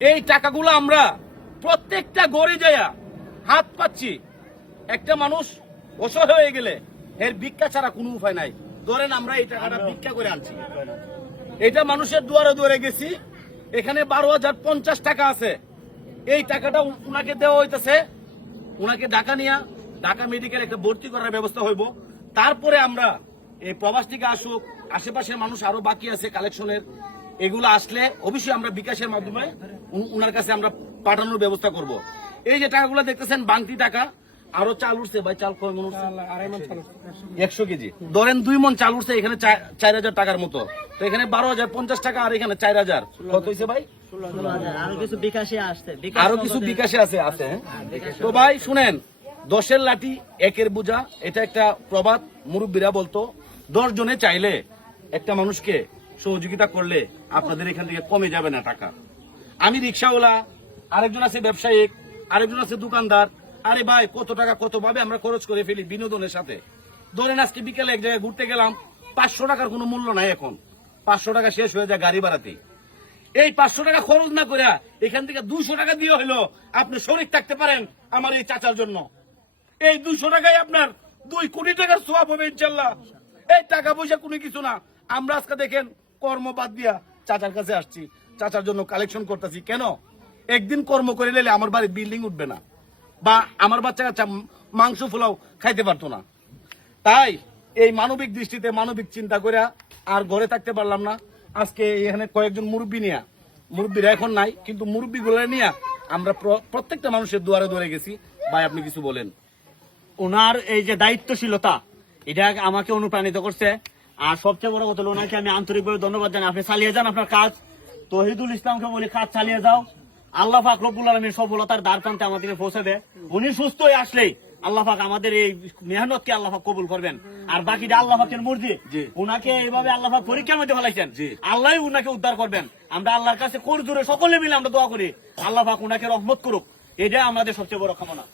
এই টাকাগুলো আমরা প্রত্যেকটা গড়ে যায়া হাত পাচ্ছি। একটা মানুষ অসহায় হয়ে গেলে এর ভিক্ষা ছাড়া কোনো উপায় নাই। ধরেন আমরা এই টাকাটা ভিক্ষা করে আনছি, এটা মানুষের দুয়ারে দুয়ারে গেছি, এখানে 12,050 টাকা আছে। এই টাকাটা উনাকে দেওয়া হইতেছে, উনাকে ঢাকা মেডিকেল একটা ভর্তি করার ব্যবস্থা হইব। তারপরে আমরা এই প্রবাস থেকে আসুক, আশেপাশের মানুষ আরো বাকি আছে কালেকশনের, এগুলো আসলে অবশ্যই আমরা বিকাশের মাধ্যমে উনার কাছে আমরা পাঠানোর ব্যবস্থা করব। এই যে টাকাগুলো দেখতেছেন বাংতি টাকা, আরো চাল উঠছে ভাই, চাল কয় মন উঠছে? 100 কেজি। ধরেন 2 মন চাল উঠছে, এখানে 4,000 টাকার মতো। তো এখানে 12,050 টাকা আর এখানে 4,000, কত হয়েছে ভাই? আরো কিছু বিকাশে আছে। তো ভাই শুনেন, 10-এর লাঠি 1-এর বোঝা, এটা একটা প্রবাদ মুরব্বীরা বলতো। 10 জনে চাইলে একটা মানুষকে সহযোগিতা করলে আপনাদের এখান থেকে কমে যাবে না টাকা। আমি রিক্সাওয়ালা, আরেকজন আছে ব্যবসায়িক, আরেকজন আছে দোকানদার। আরে ভাই, কত টাকা কত ভাবে আমরা খরচ করে ফেলি বিনোদনের সাথে। ধরেন আজকে বিকেলে এক জায়গায় ঘুরতে গেলাম, 500 টাকার কোনো মূল্য নাই এখন। 500 টাকা শেষ হয়ে যায় গাড়ি ভাড়াতে। এই 500 টাকা খরচ না করে এখান থেকে 200 টাকা দিয়ে হইলো আপনি শরীর থাকতে পারেন আমার এই চাচার জন্য। এই 200 টাকায় আপনার 2 কোটি টাকার সোয়াব হবে ইনশাল্লাহ। এই টাকা পয়সা কোনো কিছু না। আমরা আজকে দেখেন কর্ম বাদ দিয়া চাচার কাছে আসছি, চাচার জন্য কালেকশন করতেছি। কেন? একদিন কর্ম করে নিলে আমার বাড়ির বিল্ডিং উঠবে না, বা আমার বাচ্চা কাচ্চা মাংস পোলাও খাইতে পারতো না। তাই এই মানবিক দৃষ্টিতে, মানবিক চিন্তা করে আর ঘরে থাকতে পারলাম না। আজকে এখানে কয়েকজন মুরব্বীরা এখন নাই, কিন্তু মুরব্বী গুলো নিয়ে আমরা প্রত্যেকটা মানুষের দুয়ারে দুয়ারে গেছি। ভাই আপনি কিছু বলেন। ওনার এই যে দায়িত্বশীলতা, এটা আমাকে অনুপ্রাণিত করছে। আর সবচেয়ে বড় কথা হলো, ওনাকে আমি আন্তরিকভাবে ধন্যবাদ জানাই। আপনি চালিয়ে যান আপনার কাজ। তৌহিদুল ইসলামকে বলি, কাজ চালিয়ে যাও। আল্লাহ পাক রব্বুল আলামিন সফলতার দ্বার প্রান্তে আমাদেরকে পৌঁছে দেয়। উনি সুস্থ হয়ে আসলেই আল্লাহ পাক আমাদের এই মেহনতকে আল্লাহ পাক কবুল করবেন। আর বাকিটা আল্লাহ পাকের মর্জি। উনাকে এইভাবে আল্লাহ পাক পরীক্ষার মধ্যে ফেলাইছেন, আল্লাহ উনাকে উদ্ধার করবেন। আমরা আল্লাহর কাছে কোর জোরে সকলে মিলে আমরা দোয়া করি, আল্লাহ পাক উনাকে রহমত করুক। এটা আমাদের সবচেয়ে বড় কামনা।